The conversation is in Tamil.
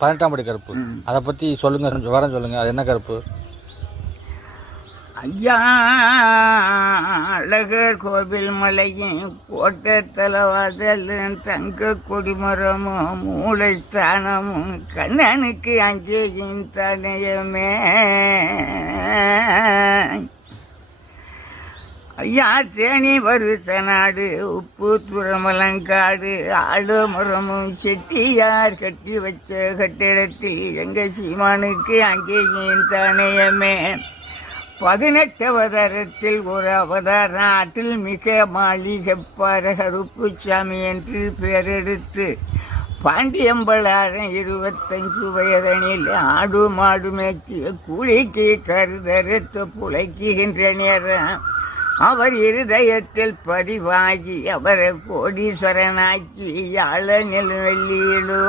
18ஆம் படி கருப்பு. அதை பற்றி சொல்லுங்கள், விவரம் சொல்லுங்கள். அது என்ன கருப்பு? ஐயா அழகர் கோவில் மலையின் கோட்டை தலவாதல் தங்க கொடிமரமும் மூளை ஸ்தானமும் கண்ணனுக்கு அஞ்சேயின் தனையமே. ஐயா தேனி வருஷ நாடு உப்பு துறமலங்காடு ஆடுமரமும் செட்டியார் கட்டி வச்ச கட்டிடத்தில் எங்க சீமானுக்கு அங்கேயும் தானேயமே. 18 அவதாரத்தில் ஒரு அவதார நாட்டில் மிக மாளிகைப்பார கருப்புசாமி என்று பெயரெடுத்து பாண்டியம்பளாரம் 25 வயதனில் ஆடு மாடு மேய்ச்சி கூலிக்கு கருதறுத்து புழைக்குகின்ற நேரம் அவர் இருதயத்தில் பதிவாகி அவரை கோடீஸ்வரனாக்கி யாழ நிலவெள்ளியிலோ